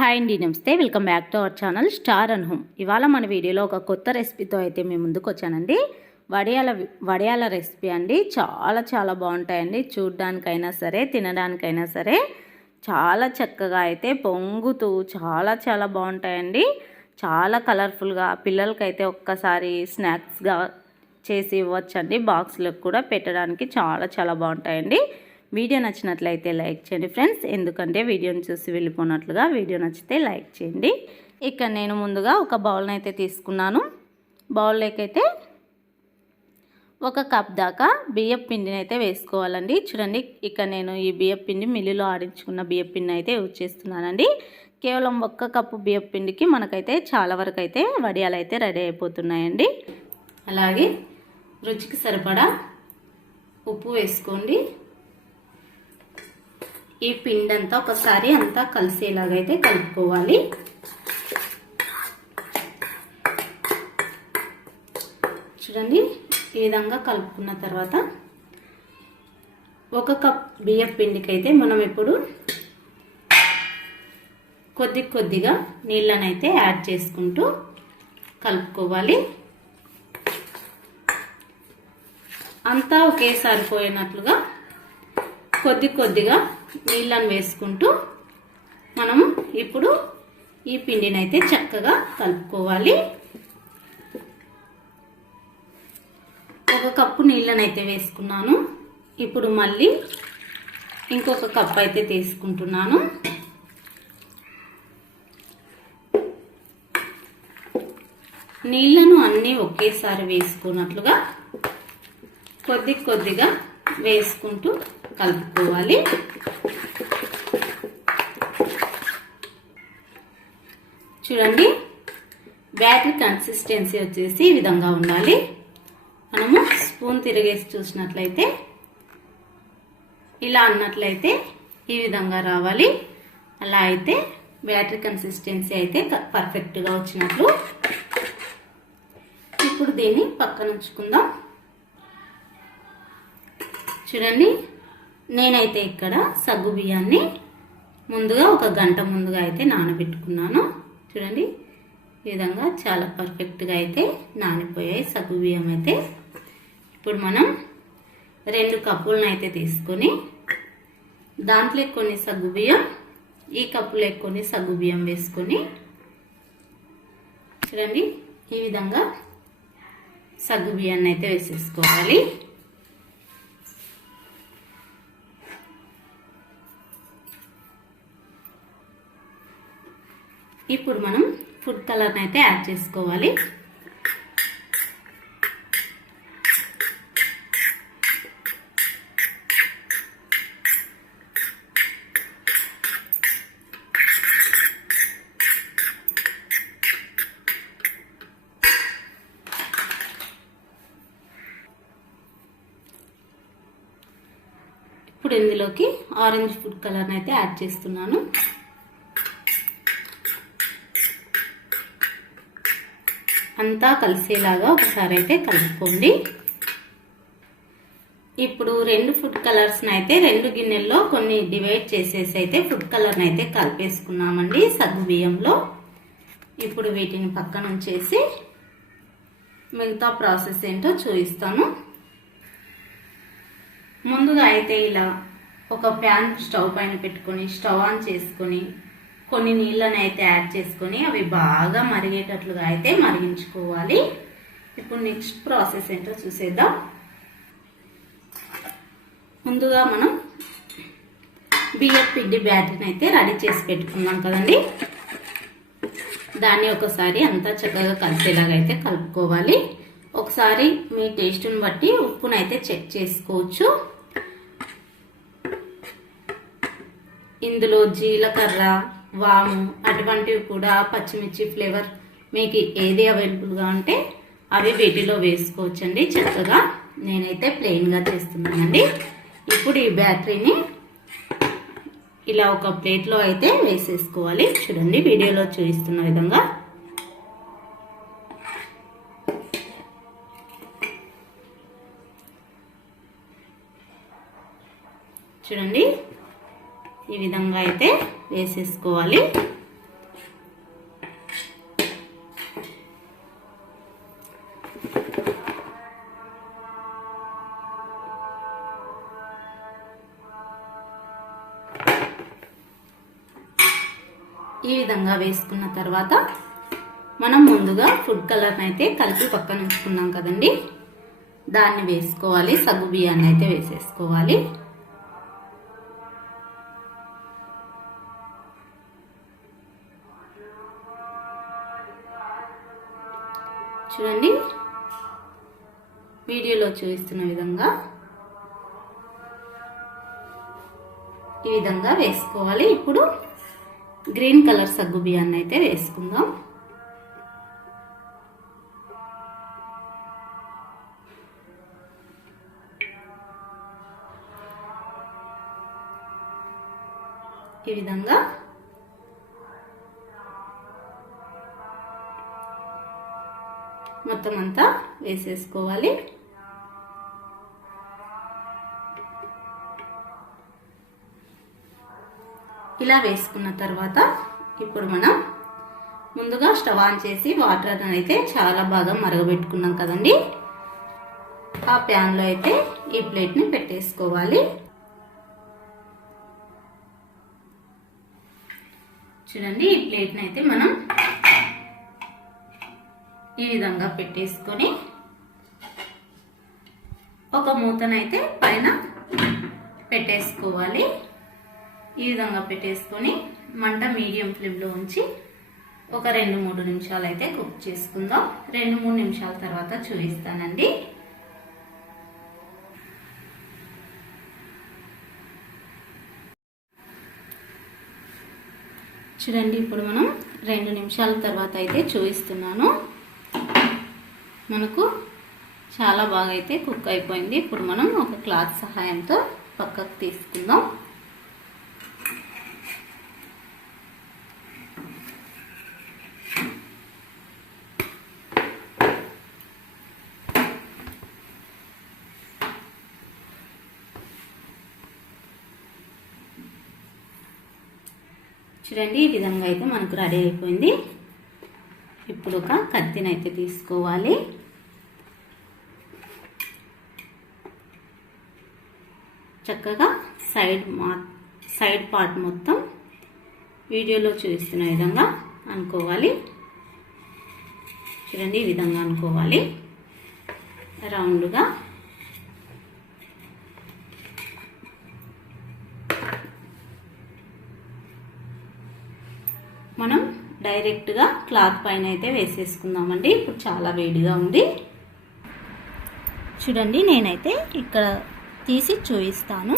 Hi అండి నమస్తే. Welcome back to our channel star and home. ఇవాళ మన వీడియోలో ఒక కొత్త రెసిపీతో అయితే మేము ముందుకు వచ్చానండి. వడియాల వడియాల రెసిపీ అండి. చాలా చాలా బాగుంటాయండి. చూడ్డానికైనా సరే తినడానికైనా సరే చాలా చక్కగా అయితే పొంగుతూ చాలా చాలా బాగుంటాయండి. చాలా కలర్ఫుల్గా పిల్లలకైతే ఒక్కసారి స్నాక్స్గా చేసి ఇవ్వచ్చండి. బాక్స్లకు కూడా పెట్టడానికి చాలా చాలా బాగుంటాయండి. వీడియో నచ్చినట్లయితే లైక్ చేయండి ఫ్రెండ్స్. ఎందుకంటే వీడియోని చూసి వెళ్ళిపోనట్లుగా వీడియో నచ్చితే లైక్ చేయండి. ఇక్కడ నేను ముందుగా ఒక బౌల్ని అయితే తీసుకున్నాను. బౌల్లోకైతే ఒక కప్ దాకా బియ్యం పిండిని అయితే వేసుకోవాలండి. చూడండి ఇక్కడ నేను ఈ బియ్యం పిండి మిల్లులో ఆడించుకున్న బియ్యం పిండిని అయితే యూజ్ చేస్తున్నానండి. కేవలం ఒక్క కప్పు బియ్యం పిండికి మనకైతే చాలా వరకు అయితే వడియాలు అయితే రెడీ అయిపోతున్నాయండి. అలాగే రుచికి సరిపడా ఉప్పు వేసుకోండి. ఈ పిండి అంతా ఒకసారి అంతా కలిసేలాగైతే కలుపుకోవాలి. చూడండి ఈ విధంగా కలుపుకున్న తర్వాత ఒక కప్ బియ్యం పిండికి అయితే మనం ఇప్పుడు కొద్ది కొద్దిగా నీళ్ళనైతే యాడ్ చేసుకుంటూ కలుపుకోవాలి. అంతా ఒకేసారి పోయినట్లుగా కొద్ది కొద్దిగా నీళ్ళని వేసుకుంటూ మనము ఇప్పుడు ఈ పిండిని అయితే చక్కగా కలుపుకోవాలి. ఒక కప్పు నీళ్ళని అయితే వేసుకున్నాను. ఇప్పుడు మళ్ళీ ఇంకొక కప్ అయితే తీసుకుంటున్నాను. నీళ్ళను అన్నీ ఒకేసారి వేసుకున్నట్లుగా కొద్ది కొద్దిగా వేసుకుంటూ కలుపుకోవాలి. చూడండి. బ్యాటరీ కన్సిస్టెన్సీ వచ్చేసి ఈ విధంగా ఉండాలి. మనము స్పూన్ తిరిగేసి చూసినట్లయితే ఇలా అన్నట్లయితే ఈ విధంగా రావాలి. అలా అయితే బ్యాటరీ కన్సిస్టెన్సీ అయితే పర్ఫెక్ట్గా వచ్చినట్లు. ఇప్పుడు దీన్ని పక్కన ఉంచుకుందాం. చూడండి నేనైతే ఇక్కడ సగ్గు బియ్యాన్ని ముందుగా ఒక గంట ముందుగా అయితే నానబెట్టుకున్నాను. చూడండి. ఈ విధంగా చాలా పర్ఫెక్ట్గా అయితే నానిపోయాయి. సగ్గు బియ్యం అయితే ఇప్పుడు మనం రెండు కప్పులను అయితే తీసుకొని దాంట్లో కొన్ని సగ్గు బియ్యం ఈ కప్పులో కొన్ని సగ్గు బియ్యం వేసుకొని చూడండి. ఈ విధంగా సగ్గు బియ్యాన్ని అయితే వేసేసుకోవాలి. ఇప్పుడు మనం ఫుడ్ కలర్ని అయితే యాడ్ చేసుకోవాలి. ఇప్పుడు ఇందులోకి ఆరెంజ్ ఫుడ్ కలర్ని అయితే యాడ్ చేస్తున్నాను. అంతా కలిసేలాగా ఒకసారి అయితే కలుపుకోండి. ఇప్పుడు రెండు ఫుడ్ కలర్స్ని అయితే రెండు గిన్నెల్లో కొన్ని డివైడ్ చేసేసి అయితే ఫుడ్ కలర్ని అయితే కలిపేసుకున్నామండి సగ్గు బియ్యంలో. ఇప్పుడు వీటిని పక్కన ఉంచేసి మిగతా ప్రాసెస్ ఏంటో చూపిస్తాను. ముందుగా అయితే ఇలా ఒక ప్యాన్ స్టవ్ పైన పెట్టుకొని స్టవ్ ఆన్ చేసుకొని కొన్ని నీళ్ళని అయితే యాడ్ చేసుకొని అవి బాగా మరిగేటట్లుగా అయితే మరిగించుకోవాలి. ఇప్పుడు నెక్స్ట్ ప్రాసెస్ ఏంటో చూసేద్దాం. ముందుగా మనం బియ్యం పిండి బ్యాటరీని అయితే రెడీ చేసి పెట్టుకున్నాం కదండి. దాన్ని ఒకసారి అంతా చక్కగా కలిసేలాగైతే అయితే కలుపుకోవాలి. ఒకసారి మీ టేస్ట్ని బట్టి ఉప్పునైతే చెక్ చేసుకోవచ్చు. ఇందులో జీలకర్ర వాము అటువంటివి కూడా పచ్చిమిర్చి ఫ్లేవర్ మీకు ఏది అవైలబుల్గా ఉంటే అవి వీటిలో వేసుకోవచ్చండి చక్కగా. నేనైతే ప్లెయిన్గా చేస్తున్నానండి. ఇప్పుడు ఈ బ్యాటరీని ఇలా ఒక ప్లేట్లో అయితే వేసేసుకోవాలి. చూడండి వీడియోలో చూపిస్తున్న విధంగా. చూడండి ఈ విధంగా అయితే వేసేసుకోవాలి. ఈ విధంగా వేసుకున్న తర్వాత మనం ముందుగా ఫుడ్ కలర్ని అయితే కలిపి పక్కన ఉంచుకున్నాం కదండి. దాన్ని వేసుకోవాలి సగ్గు బియ్యాన్ని అయితే వేసేసుకోవాలి. వీడియోలో చూపిస్తున్న విధంగా ఈ విధంగా వేసుకోవాలి. ఇప్పుడు గ్రీన్ కలర్ సగ్గు బియ్యాన్ని అయితే వేసుకుందాం. ఈ విధంగా మొత్తం అంతా వేసేసుకోవాలి. ఇలా వేసుకున్న తర్వాత ఇప్పుడు మనం ముందుగా స్టవ్ ఆన్ చేసి వాటర్ అయితే చాలా బాగా మరగబెట్టుకున్నాం కదండి. ఆ ప్యాన్లో అయితే ఈ ప్లేట్ని పెట్టేసుకోవాలి. చూడండి ఈ ప్లేట్ని అయితే మనం ఈ విధంగా పెట్టేసుకొని ఒక మూతనైతే పైన పెట్టేసుకోవాలి. ఈ విధంగా పెట్టేసుకొని మంట మీడియం ఫ్లేమ్లో ఉంచి ఒక రెండు మూడు నిమిషాలు అయితే కుక్ చేసుకుందాం. రెండు మూడు నిమిషాల తర్వాత చూపిస్తానండి. చూడండి ఇప్పుడు మనం రెండు నిమిషాల తర్వాత అయితే చూపిస్తున్నాను. మనకు చాలా బాగా అయితే కుక్ అయిపోయింది. ఇప్పుడు మనం ఒక క్లాత్ సహాయంతో పక్కకు తీసుకుందాం. చూడండి ఈ విధంగా అయితే మనకు రెడీ అయిపోయింది. ఇప్పుడు ఒక కత్తిని అయితే తీసుకోవాలి. చక్కగా సైడ్ మా సైడ్ పార్ట్ మొత్తం వీడియోలో చూపిస్తున్న విధంగా అనుకోవాలి. చూడండి ఈ విధంగా అనుకోవాలి. రౌండ్గా మనం డైరెక్ట్గా క్లాత్ పైన అయితే వేసేసుకుందామండి. ఇప్పుడు చాలా వేడిగా ఉంది. చూడండి నేనైతే ఇక్కడ తీసి చూపిస్తాను.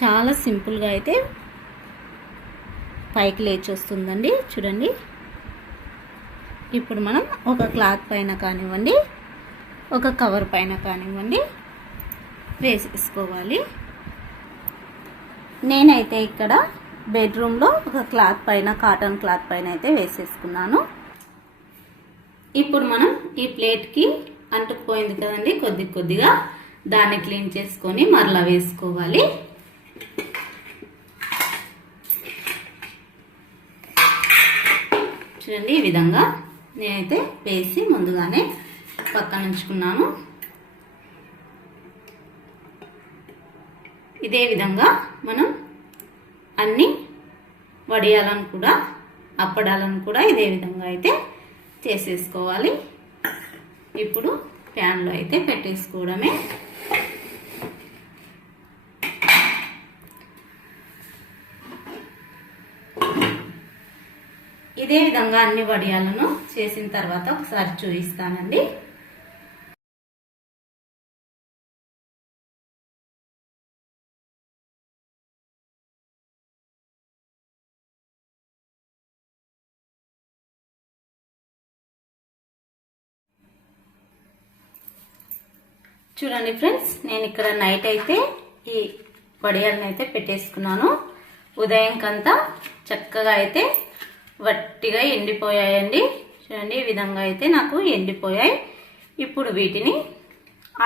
చాలా సింపుల్గా అయితే పైకి లేచి వస్తుందండి చూడండి. ఇప్పుడు మనం ఒక క్లాత్ పైన కానివ్వండి. ఒక కవర్ పైన కానివ్వండి వేసేసుకోవాలి. నేనైతే ఇక్కడ బెడ్రూమ్లో ఒక క్లాత్ పైన కాటన్ క్లాత్ పైన అయితే వేసేసుకున్నాను. ఇప్పుడు మనం ఈ ప్లేట్కి అంటుకుపోయింది కదండి కొద్ది కొద్దిగా దాన్ని క్లీన్ చేసుకొని మరలా వేసుకోవాలి. చూడండి ఈ విధంగా నేనైతే వేసి ముందుగానే పక్కన ఉంచుకున్నాను ఇదే విధంగా మనం అన్ని వడియాలను కూడా అప్పడాలను కూడా ఇదే విధంగా అయితే చేసేసుకోవాలి. ఇప్పుడు ప్యాన్లో అయితే పెట్టేసుకోవడమే. ఇదే విధంగా అన్ని వడియాలను చేసిన తర్వాత ఒకసారి చూపిస్తానండి. చూడండి ఫ్రెండ్స్ నేను ఇక్కడ నైట్ అయితే ఈ వడియాలను అయితే పెట్టేసుకున్నాను. ఉదయంకంతా చక్కగా అయితే వట్టిగా ఎండిపోయాయండి. చూడండి ఈ విధంగా అయితే నాకు ఎండిపోయాయి. ఇప్పుడు వీటిని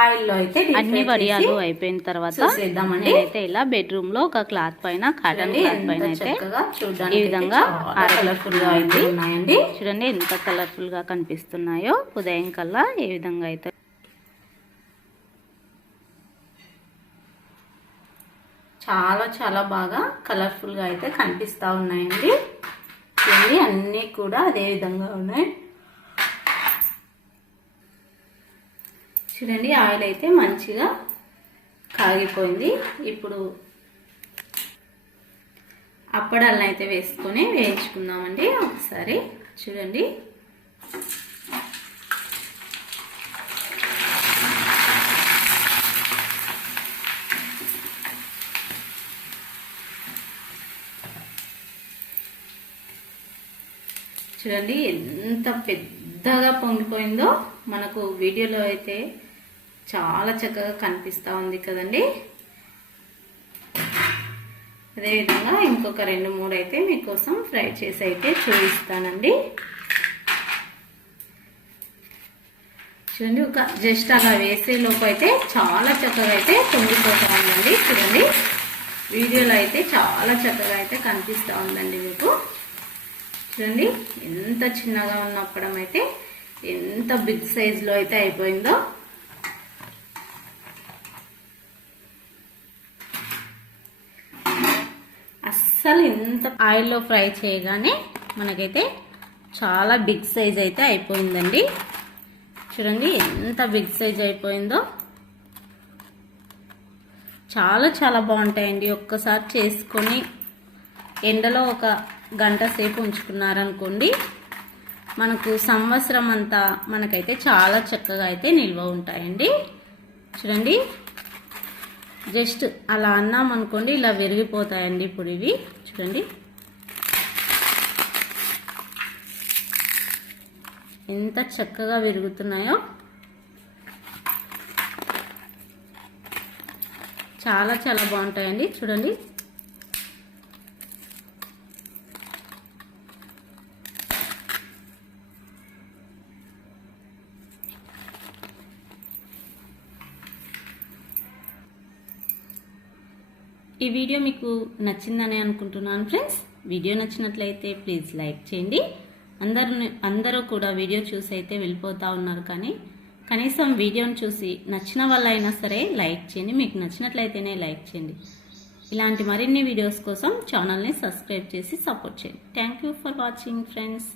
ఆయిల్లో అయితే అన్ని వడియాలు అయిపోయిన తర్వాత చూసేద్దామండి. నేనైతే ఇలా బెడ్రూమ్లో ఒక క్లాత్ పైన కాటన్ క్లాత్ పైన అయితే ఈ విధంగా కలర్ఫుల్గా అయితే. ఉన్నాయండి. చూడండి ఎంత కలర్ఫుల్గా కనిపిస్తున్నాయో. ఉదయం కల్లా ఏ విధంగా అయితే చాలా చాలా బాగా కలర్ఫుల్గా అయితే కనిపిస్తా ఉన్నాయండి. చూడండి అన్నీ కూడా అదే విధంగా ఉన్నాయి. చూడండి ఆయిల్ అయితే మంచిగా కాగిపోయింది ఇప్పుడు అప్పడాలను అయితే వేసుకొని వేయించుకుందామండి. ఒకసారి చూడండి. చూడండి ఎంత పెద్దగా పొంగిపోయిందో మనకు వీడియోలో అయితే చాలా చక్కగా కనిపిస్తూ ఉంది కదండి. అదేవిధంగా ఇంకొక రెండు మూడు అయితే మీకోసం ఫ్రై చేసి అయితే చూపిస్తానండి. చూడండి ఒక జస్ట్ అలా వేసేలోపు అయితే చాలా చక్కగా అయితే పొంగిపోతా ఉందండి. చూడండి వీడియోలో అయితే చాలా చక్కగా అయితే కనిపిస్తూ ఉందండి మీకు. చూడండి ఎంత చిన్నగా ఉన్నప్పడం అయితే ఎంత బిగ్ సైజులో అయితే అయిపోయిందో. అస్సలు ఎంత ఆయిల్లో ఫ్రై చేయగానే మనకైతే చాలా బిగ్ సైజ్ అయితే అయిపోయిందండి. చూడండి ఎంత బిగ్ సైజ్ అయిపోయిందో. చాలా చాలా బాగుంటాయండి ఒక్కసారి చేసుకొని. ఎండలో ఒక గంట సేపు ఉంచుకున్నారనుకోండి మనకు సంవత్సరం అంతా మనకైతే చాలా చక్కగా అయితే నిల్వ ఉంటాయండి. చూడండి జస్ట్ అలా అన్నాం అనుకోండి ఇలా విరిగిపోతాయండి ఇప్పుడు ఇవి. చూడండి. ఎంత చక్కగా విరుగుతున్నాయో. చాలా చాలా బాగుంటాయండి. చూడండి. ఈ వీడియో మీకు నచ్చిందని అనుకుంటున్నాను ఫ్రెండ్స్. వీడియో నచ్చినట్లయితే ప్లీజ్ లైక్ చేయండి. అందరు అందరూ కూడా వీడియో చూసి అయితే వెళ్ళిపోతూ ఉన్నారు కానీ కనీసం వీడియోని చూసి నచ్చిన వాళ్ళైనా సరే లైక్ చేయండి. మీకు నచ్చినట్లయితేనే లైక్ చేయండి. ఇలాంటి మరిన్ని వీడియోస్ కోసం ఛానల్ని సబ్స్క్రైబ్ చేసి సపోర్ట్ చేయండి. Thank you for watching friends.